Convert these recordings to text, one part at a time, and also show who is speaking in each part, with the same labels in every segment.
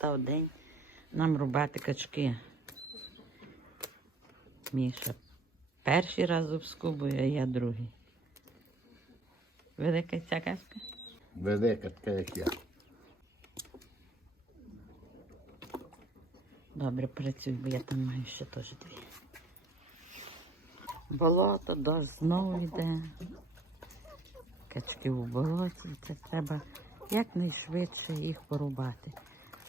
Speaker 1: настав день нам рубати качки. Міша перший раз обскубує, а я другий. Велика ця качка?
Speaker 2: Велика така, як я.
Speaker 1: Добре, працюй, бо я там маю ще теж дві. Болото до знову йде. Качки у болоті. Це треба якнайшвидше їх порубати,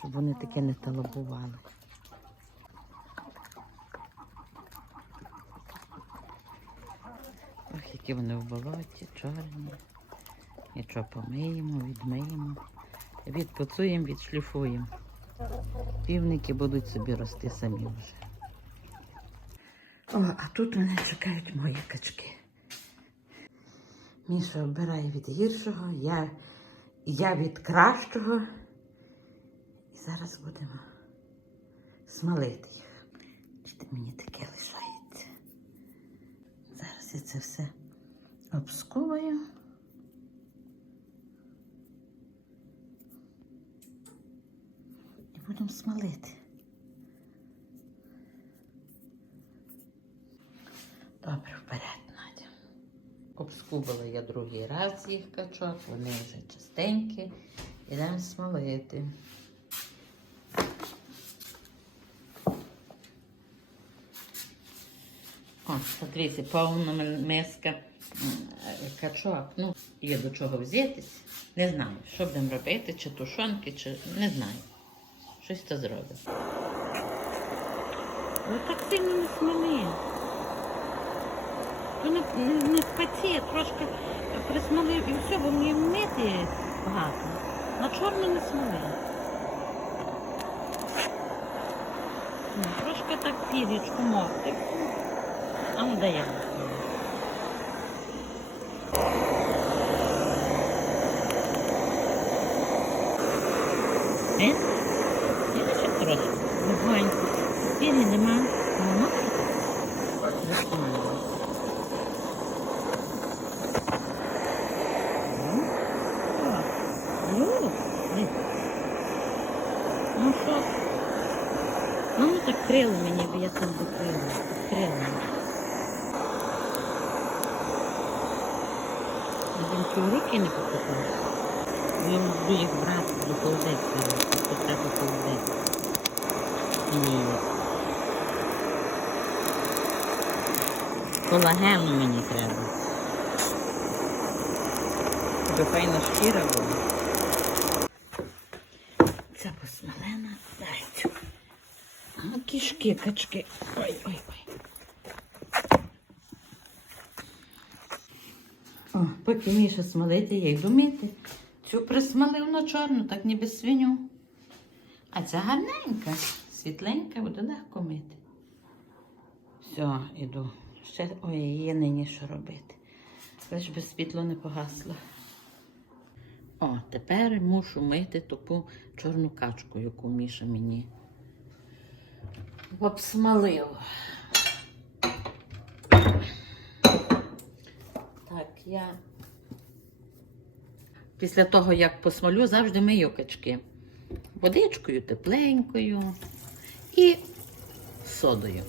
Speaker 1: щоб вони таке не талабували. Ох, які вони в болоті, чорні. Нічого помиємо, відмиємо, відпуцуємо, відшліфуємо. Півники будуть собі рости самі вже. О, а тут мене чекають мої качки. Міша обирає від гіршого, я, я від кращого. Зараз будемо смалити їх. Чи мені таке лишається? Зараз я це все обскубаю. І будемо смалити. Добре, вперед, Надя. Обскубала я другий раз їх качок, вони вже чистенькі. Ідемо смалити. Смотрите, повна миска е, качок. Ну, є до чого взятись. Не знаю, що будемо робити, чи тушонки, чи не знаю. Щось то зробить. Ну так сильно не смоли. То не, не, не спаці, трошки присмолив і все, бо мені вмити багато. На чорно не смоли. Ну, Трошки так пірічку мовти. А ну дай я. посмолю. Е? Я ще трошки. Легонько. Пірі нема. Нема. Розсмалюю. Ну, так. Ну, ні. Ну що? Ну, ну так крили мені, бо я там закрила. Крили. Він руки не покупав. Він буду їх брати до холодець, то треба холодець. Ні. Колагену мені треба. Щоб файна шкіра була. Це посмалена. Дай цю. А, кішки, качки. Ой, ой, ой. О, поки Міша смалити, я йду мити. Цю присмалив на чорну, так ніби свиню. А ця гарненька, світленька, буде легко мити. Все, іду. Ще ой, є нині що робити. Лиш би світло не погасло. О, тепер мушу мити таку чорну качку, яку Міша мені обсмалив. Так, я після того, як посмолю, завжди мию качки. Водичкою тепленькою і содою.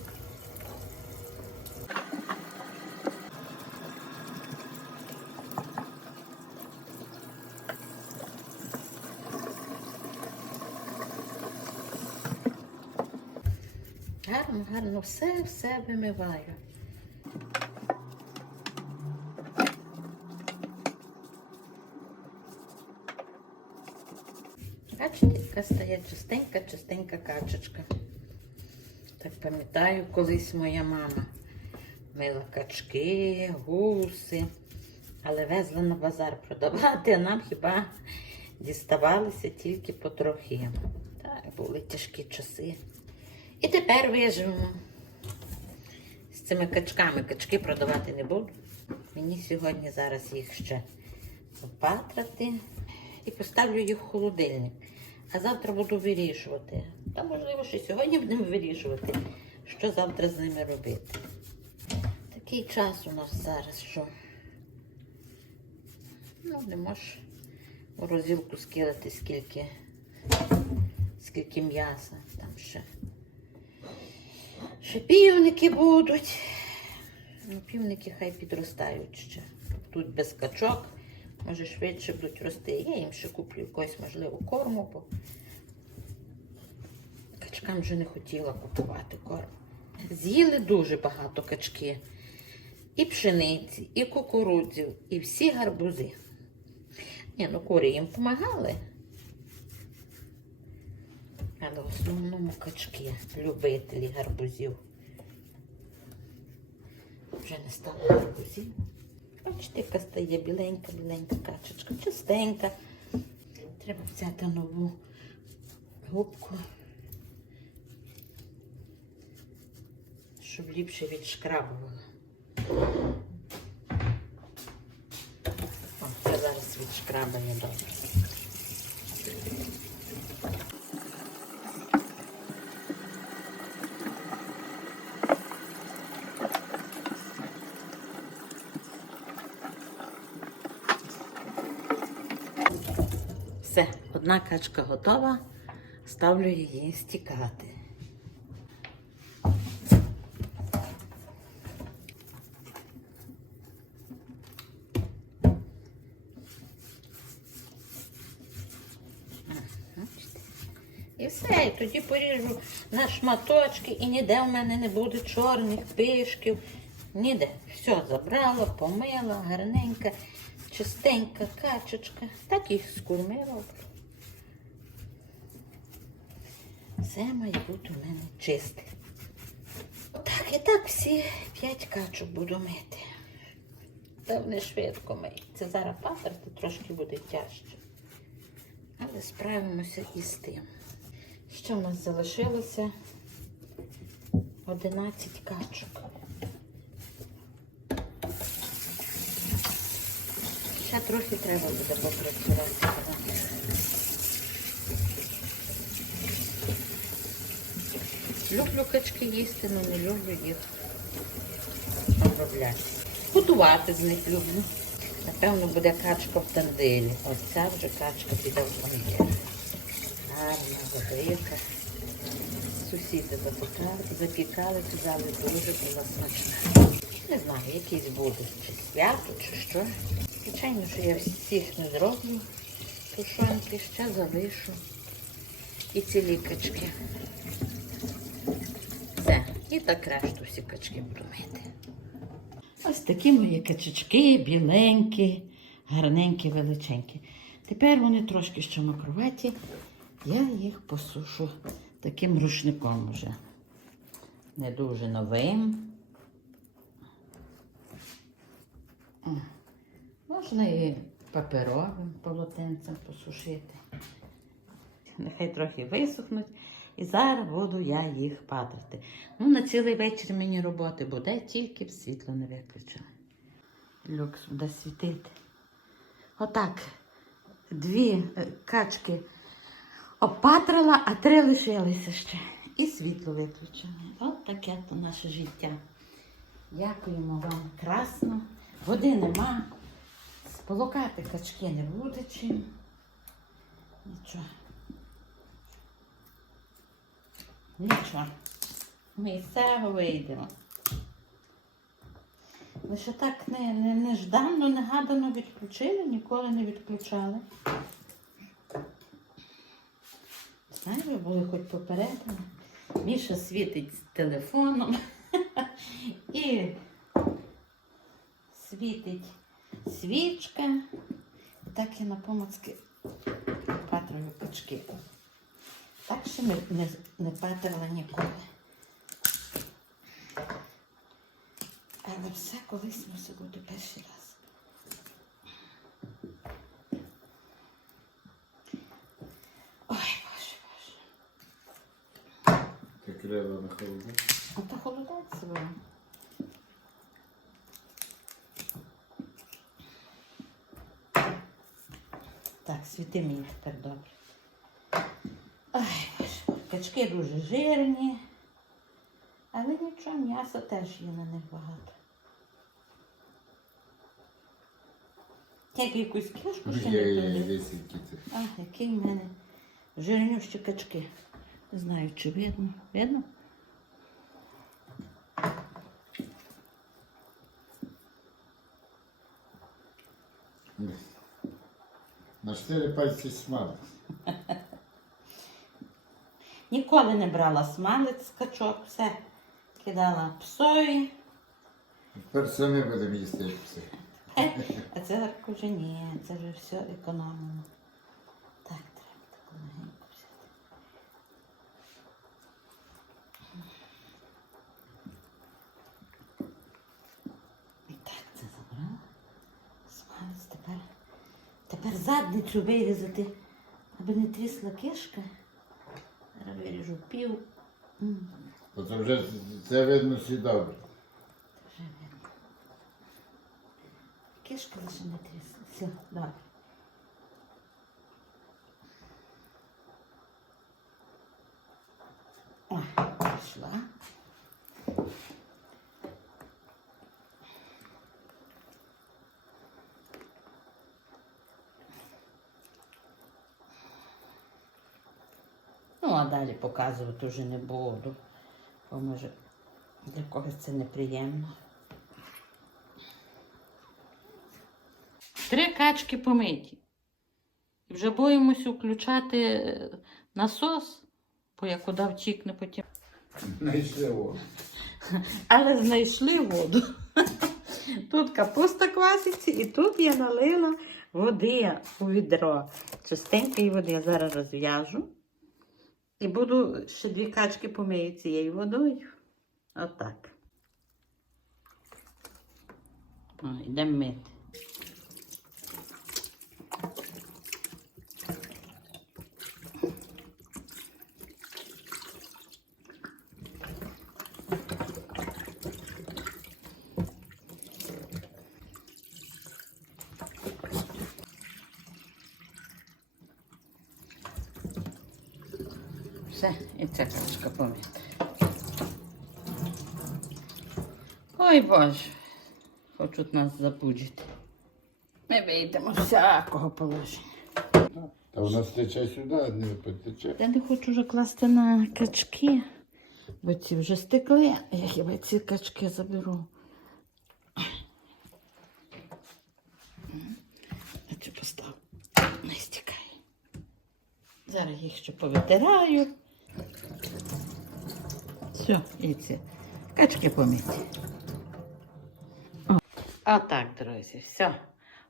Speaker 1: Гарно, гарно, все, все вимиваю. Бачите, така стає чистенька, чистенька качечка. Так пам'ятаю, колись моя мама мила качки, гуси, але везла на базар продавати, а нам хіба діставалися тільки потрохи. Так, були тяжкі часи. І тепер виживемо. З цими качками качки продавати не буду. Мені сьогодні зараз їх ще опатрати і поставлю їх в холодильник. А завтра буду вирішувати. Та можливо, що сьогодні будемо вирішувати, що завтра з ними робити. Такий час у нас зараз, що ну, не можеш морозилку скинути скільки скільки м'яса, там ще. Ще півники будуть. Ну, півники хай підростають ще. Тут без качок, може швидше будуть рости. Я їм ще куплю якось, можливо, корму, бо качкам вже не хотіла купувати корм. З'їли дуже багато качки. І пшениці, і кукурудзів, і всі гарбузи. Ні, ну курі їм допомагали. Але в основному качки, любителі гарбузів. Вже не стало гарбузів. Бачите, яка стає біленька, біленька качечка, чистенька. Треба взяти нову губку, щоб ліпше відшкрабувала. О, це зараз відшкрабає добре. Все, одна качка готова. Ставлю її стікати. І все, і тоді поріжу на шматочки, і ніде в мене не буде чорних пишків. Ніде. Все забрала, помила, гарненька, чистенька качечка. Так і з роблю. Має бути у мене чисте. Так, і так всі п'ять качок буду мити. Та вони швидко. Це зараз паперти трошки буде тяжче. Але справимося і з тим. Що в нас залишилося? 11 качок. Ще трохи треба буде попрацювати. Люблю качки їсти, але не люблю їх обробляти. Готувати з них люблю. Напевно, буде качка в тандилі. Ось ця вже качка піде в тандилі. Гарна водичка. Сусіди запікали, запікали, казали, дуже була смачна. Не знаю, якийсь буде, чи свято, чи що. Звичайно, що я всіх не зроблю. Тушонки ще залишу. І цілі качки. І так решту всі качки буду. Ось такі мої качечки, біленькі, гарненькі, величенькі. Тепер вони трошки ще мокроваті. Я їх посушу таким рушником вже. Не дуже новим. Можна і паперовим полотенцем посушити. Нехай трохи висохнуть. І зараз буду я їх патрати. Ну, на цілий вечір мені роботи буде, тільки світло не виключили. Люкс буде світити. Отак. Дві е, качки опатрила, а три лишилися ще. І світло виключили. От таке то наше життя. Дякуємо вам красно. Води нема. Сполокати качки не буде чим. Нічого. Нічого. Ми з цього вийдемо. Лише так не, не, нежданно, негадано відключили, ніколи не відключали. Знаю, ви були хоч попередні. Міша світить телефоном і світить свічка. І так я на помацки патрую качки. Так що ми не, не патрила ніколи. Але все колись мусить бути перший раз. Ой, боже, боже.
Speaker 2: Так треба на холоду.
Speaker 1: А то холодець себе. Так, світи мені тепер добре. Качки дуже жирні. Але нічого, м'яса теж є на них багато. Як якусь кішку ще не
Speaker 2: Є,
Speaker 1: які в мене жирнющі качки. Не знаю, чи видно. Видно?
Speaker 2: На чотири пальці смалець.
Speaker 1: Ніколи не брала смалець, скачок, все. Кидала псові.
Speaker 2: Тепер самі будемо їсти як пси.
Speaker 1: А це вже ні, це вже все економимо. Так, треба таку легенько взяти. І так це забрала. Смалець тепер. Тепер задницю вирізати, аби не трісла кишка. Зараз виріжу пів. М,
Speaker 2: Бо це вже це видно всі добре.
Speaker 1: Вже видно. Кишка лише не трісла. Все, добре. О, пішла. А далі показувати вже не буду. Бо може для когось це неприємно. Три качки помиті. І вже боїмося включати е, насос, бо як куди втікне потім.
Speaker 2: Знайшли о.
Speaker 1: Але знайшли воду. Тут капуста кваситься, і тут я налила води у відро. Чистенької води я зараз розв'яжу. І буду ще дві качки помию цією водою. Отак. О, йдемо мити. Все, і ця качка помита. Ой Боже, хочуть нас забуджити. Ми вийдемо з всякого положення.
Speaker 2: Та воно стече сюди, не потече.
Speaker 1: Я не хочу вже класти на качки, бо ці вже стекли. Я хіба ці качки заберу. А чи постав? Не стікай. Зараз їх ще повитираю. Все, і ці качки поміті. Отак, друзі, все.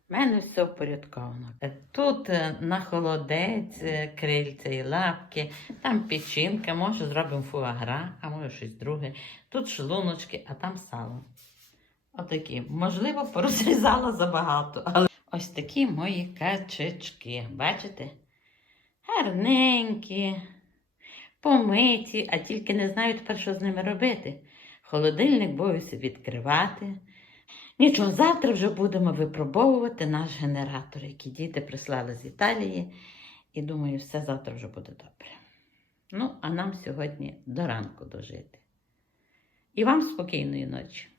Speaker 1: У мене все впорядковано. Тут е, на холодець, е, крильця і лапки, там печінка, може зробимо фуагра, а може щось друге. Тут шлуночки, а там сало. Отакі. Можливо, порозрізала забагато, але ось такі мої качечки. Бачите? Гарненькі, помиті, а тільки не знаю тепер, що з ними робити. Холодильник боюся відкривати. Нічого, завтра вже будемо випробовувати наш генератор, який діти прислали з Італії. І думаю, все завтра вже буде добре. Ну, а нам сьогодні до ранку дожити. І вам спокійної ночі.